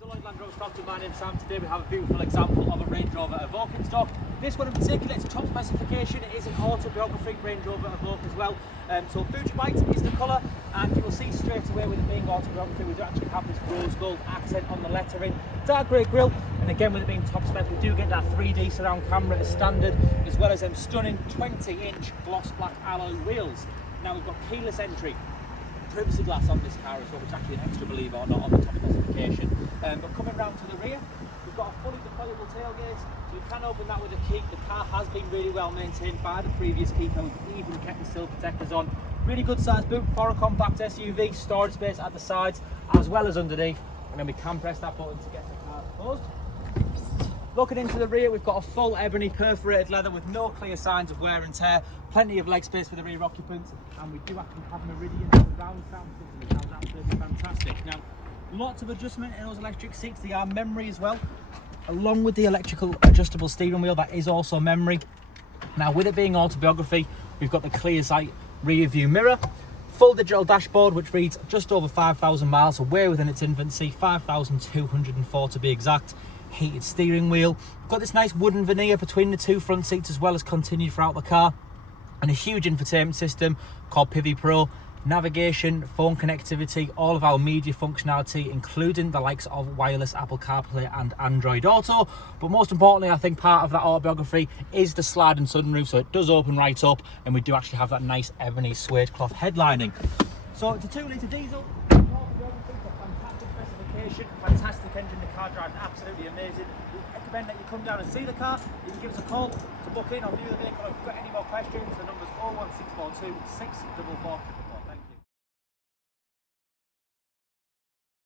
Welcome to Lloyd Land Rover Stockton. My name's Sam. Today we have a beautiful example of a Range Rover Evoque in stock. This one in particular, it's top specification. It is an autobiography Range Rover Evoque as well. So Fuji White is the colour, and you will see straight away with it being autobiography, we do actually have this rose gold accent on the lettering, dark grey grille, and again with it being top spec, we do get that 3D surround camera as standard, as well as them stunning 20-inch gloss black alloy wheels. Now we've got keyless entry, privacy glass on this car as well, which is actually an extra, believe it or not, on the top specification. But coming round to the rear, we've got a fully deployable tailgate, so you can open that with a key. The car has been really well maintained by the previous keeper. We've even kept the sill protectors on. Really good size boot for a compact SUV, storage space at the sides as well as underneath, and then we can press that button to get the car closed. Looking into the rear, we've got a full ebony perforated leather with no clear signs of wear and tear, plenty of leg space for the rear occupants, and we do actually have Meridian surround sound system, which sounds absolutely fantastic. Now, lots of adjustment in those electric seats. They are memory as well, along with the electrical adjustable steering wheel, that is also memory. Now, with it being autobiography, we've got the ClearSight rear view mirror, full digital dashboard which reads just over 5,000 miles, away within its infancy, 5,204 to be exact. Heated steering wheel. We've got this nice wooden veneer between the two front seats as well as continued throughout the car, and a huge infotainment system called Pivi Pro. Navigation, phone connectivity, all of our media functionality, including the likes of wireless Apple CarPlay and Android Auto. But most importantly, I think part of that autobiography is the sliding sunroof, so it does open right up, and we do actually have that nice ebony suede cloth headlining. So it's a 2-litre diesel, autobiography, fantastic specification, fantastic engine. The car drives absolutely amazing. We recommend that you come down and see the car. You can give us a call to book in or view the vehicle. If you've got any more questions, the number's 01642 644